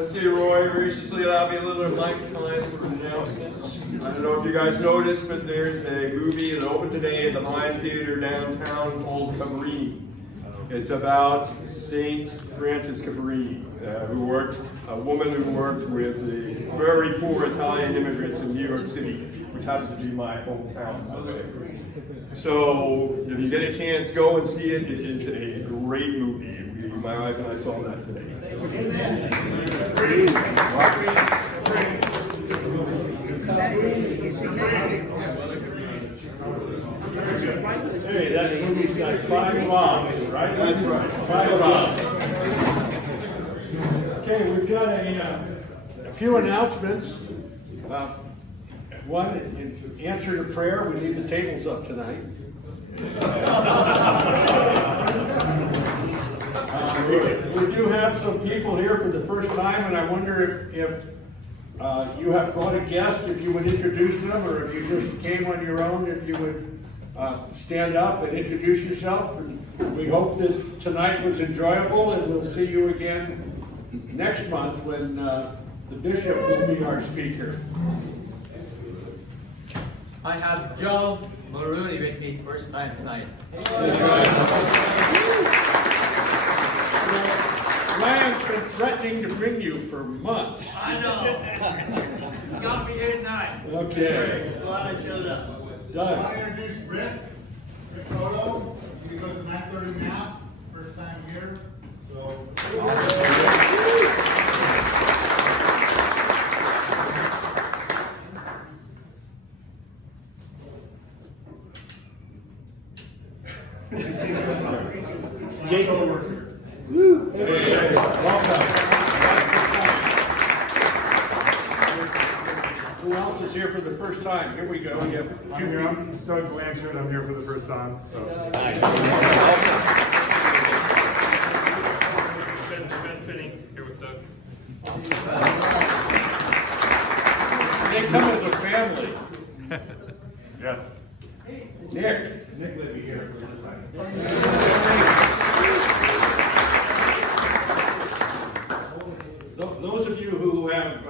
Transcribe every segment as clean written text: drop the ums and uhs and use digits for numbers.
Let's see, Roy graciously allowed me a little blank time for announcements. I don't know if you guys noticed, but there's a movie that opened today at the Mayan Theater downtown called Cabrini. It's about Saint Frances Cabrini, a woman who worked with the very poor Italian immigrants in New York City, which happens to be my hometown. So if you get a chance, go and see it. It is a great movie. My wife and I saw that today. Amen. Hey, that movie's got 5 logs, right? That's right. 5 logs. Okay, we've got a few announcements. One, in answer to prayer, we need the tables up tonight. We do have some people here for the first time, and I wonder if you have brought a guest, if you would introduce them, or if you just came on your own, if you would stand up and introduce yourself. And we hope that tonight was enjoyable, and we'll see you again next month when the bishop will be our speaker. I have Joe Maroney with me first time tonight. Ryan's been threatening to bring you for months. I know. You got me here tonight. Okay. Glad I showed up. Doug. I introduce Rick Toto. He goes to 9:30 Mass, first time here. So. Jake over. Woo! Hey, welcome. Who else is here for the first time? Here we go. We have two people. I'm Doug Blanchard. I'm here for the first time. So. Ben Finney here with Doug. They come as a family. Yes. Nick. Nick Libby here for the first time. Those of you who have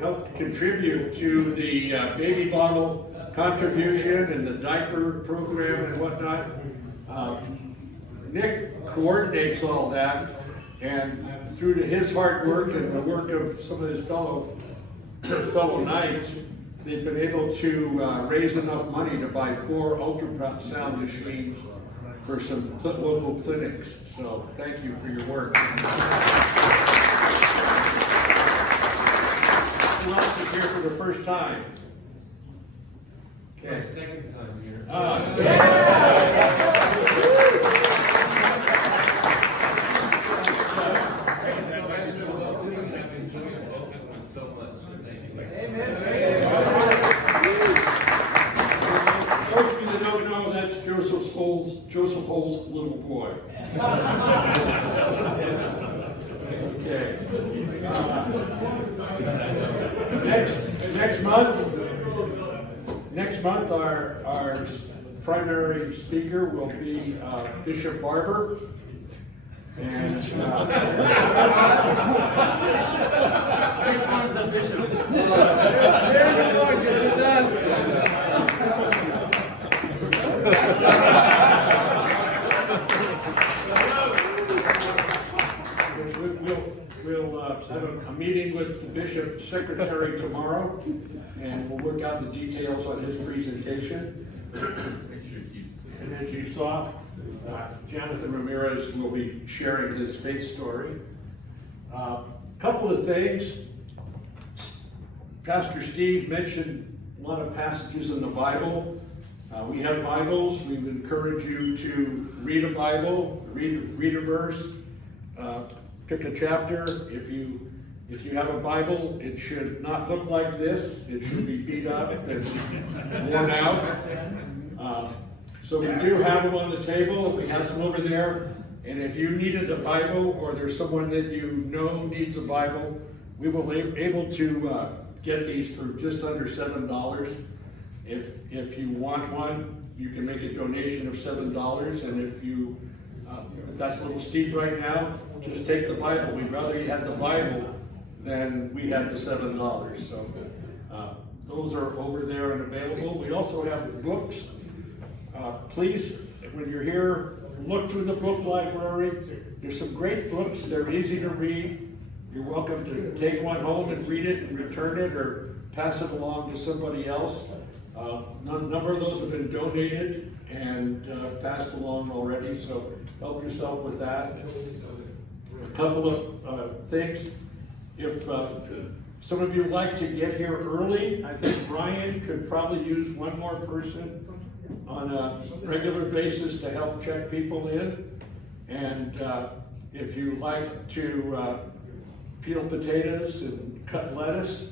helped contribute to the baby bottle contribution and the diaper program and whatnot, Nick coordinates all that, and through to his hard work and the work of some of his fellow knights, they've been able to raise enough money to buy 4 ultrasound machines for some local clinics. So thank you for your work. Who else is here for the first time? Okay. Second time here. Those of you that don't know, that's Joseph Hole's little boy. Okay. Next month, our primary speaker will be Bishop Barber. And Which one's the bishop? We'll have a meeting with the bishop's secretary tomorrow, and we'll work out the details on his presentation. And as you saw, Jonathan Ramirez will be sharing his faith story. Couple of things. Pastor Steve mentioned a lot of passages in the Bible. We have Bibles. We would encourage you to read a Bible, read a verse, pick a chapter. If you have a Bible, it should not look like this. It should be beat up and worn out. So we do have them on the table, and we have some over there. And if you needed a Bible, or there's someone that you know needs a Bible, we will be able to get these for just under $7. If you want one, you can make a donation of $7. And if that's a little steep right now, just take the Bible. We'd rather you had the Bible then we had the $7. So those are over there and available. We also have books. Please, when you're here, look through the book library. There's some great books. They're easy to read. You're welcome to take one home and read it and return it or pass it along to somebody else. A number of those have been donated and passed along already, so help yourself with that. A couple of things. If some of you like to get here early, I think Brian could probably use one more person on a regular basis to help check people in. And if you like to peel potatoes and cut lettuce,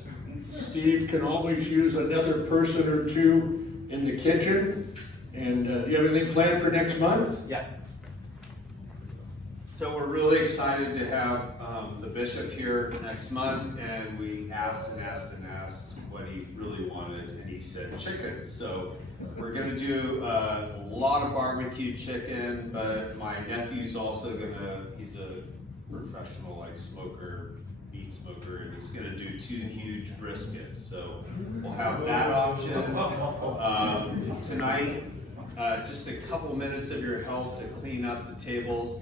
Steve can always use another person or two in the kitchen. And do you have anything planned for next month? Yeah. So we're really excited to have the bishop here next month, and we asked what he really wanted, and he said chicken. So we're gonna do a lot of barbecue chicken, but my nephew's also he's a professional like smoker, meat smoker, and he's gonna do 2 huge briskets. So we'll have that option. Tonight, just a couple minutes of your help to clean up the tables.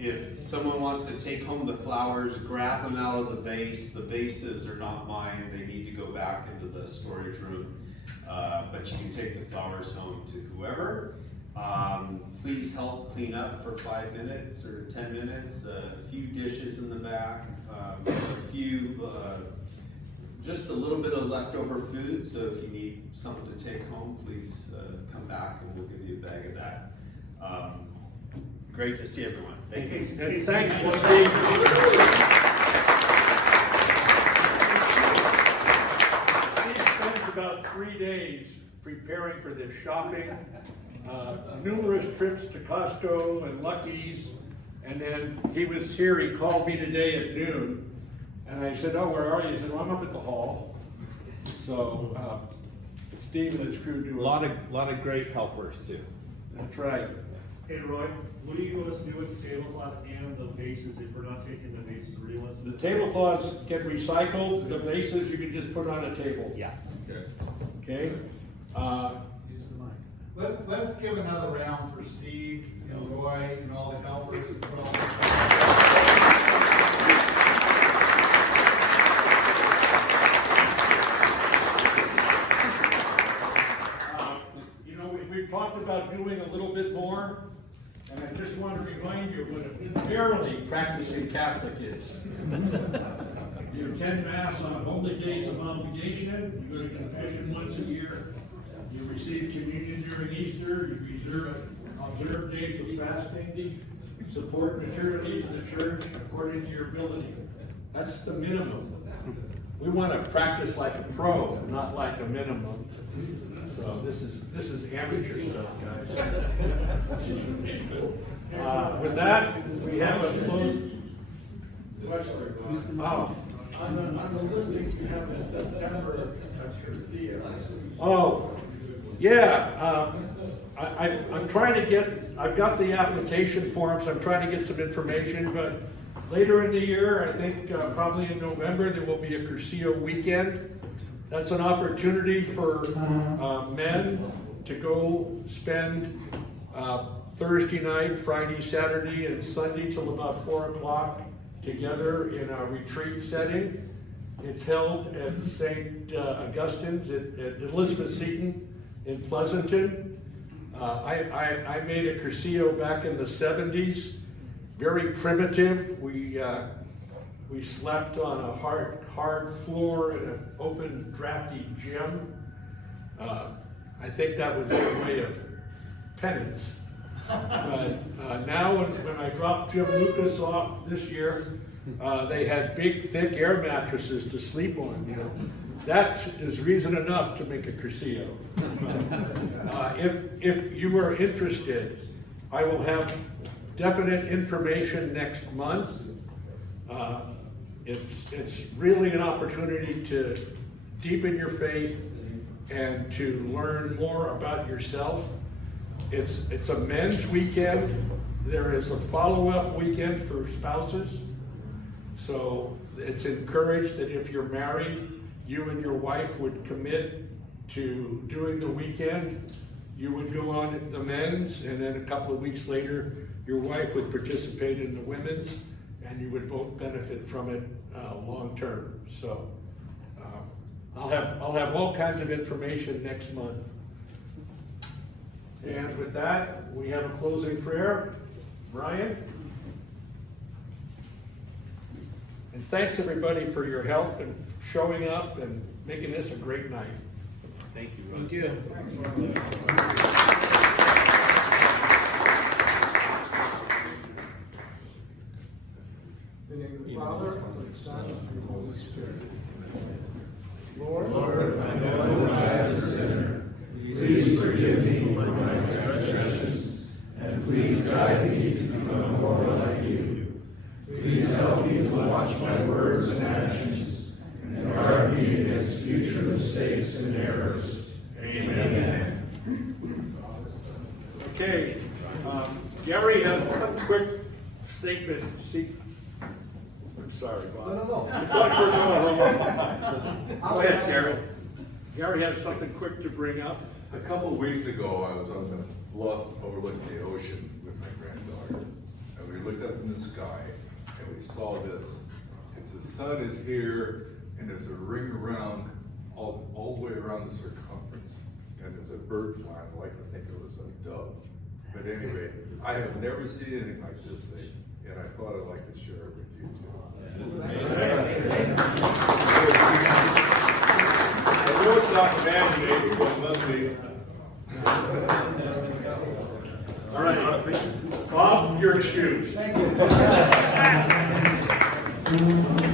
If someone wants to take home the flowers, grab them out of the vase. The vases are not mine. They need to go back into the storage room. But you can take the flowers home to whoever. Please help clean up for 5 minutes or 10 minutes. A few dishes in the back. Just a little bit of leftover food. So if you need something to take home, please come back and we'll give you a bag of that. Great to see everyone. Thank you. And thanks, Steve. Steve spends about 3 days preparing for this shopping, numerous trips to Costco and Lucky's, and then he was here, he called me today at noon, and I said, oh, where are you? He said, well, I'm up at the hall. So Steve and his crew do A lot of great helpers too. That's right. Hey Roy, what are you going to do with the tablecloth and the vases if we're not taking the vases? Where do you want The to? tablecloths get recycled, the vases you can just put on a table. Yeah. Okay? Use the mic. Let's give another round for Steve and Roy and all the helpers. We've talked about doing a little bit more, and I just want to remind you what a barely practicing Catholic is. You attend Mass on holy days of obligation, you go to confession once a year, you receive communion during Easter, you observe days of fasting, support material needs of the church according to your ability. That's the minimum. We want to practice like a pro, not like a minimum. So this is amateur stuff, guys. With that, we have a closed. Oh. On the listing you have in September, Oh, yeah. I'm trying to get. I've got the application forms. I'm trying to get some information, but later in the year, I think probably in November, there will be a Cursillo weekend. That's an opportunity for men to go spend Thursday night, Friday, Saturday, and Sunday till about 4 o'clock together in a retreat setting. It's held at St. Augustine's at Elizabeth Seton in Pleasanton. I made a Cursillo back in the 70s, very primitive. We slept on a hard floor in an open, drafty gym. I think that was their way of penance. But now when I dropped Jim Lucas off this year, they had big, thick air mattresses to sleep on. You know, that is reason enough to make a Cursillo. If you are interested, I will have definite information next month. It's really an opportunity to deepen your faith and to learn more about yourself. It's a men's weekend. There is a follow-up weekend for spouses. So it's encouraged that if you're married, you and your wife would commit to doing the weekend. You would go on the men's, and then a couple of weeks later, your wife would participate in the women's, and you would both benefit from it long term. So I'll have all kinds of information next month. And with that, we have a closing prayer. Brian? And thanks everybody for your help and showing up and making this a great night. Thank you. In the name of the Father, and the Son, and the Holy Spirit. Lord, I know I am a sinner. Please forgive me for my transgressions, and please guide me to become more like you. Please help me to watch my words and actions, and guard me against future mistakes and errors. Amen. Okay, Gary has one quick statement. See, I'm sorry, Bob. No. Go ahead, Gary. Gary has something quick to bring up. A couple weeks ago, I was on the bluff overlooking the ocean with my granddaughter, and we looked up in the sky, and we saw this. It's the sun is here, and there's a ring around, all the way around the circumference, and there's a bird flying, like I think it was a dove. But anyway, I have never seen anything like this thing, and I thought I'd like to share it with you. I know it's not imaginary, but it must be. All right, Bob, you're excused. Thank you.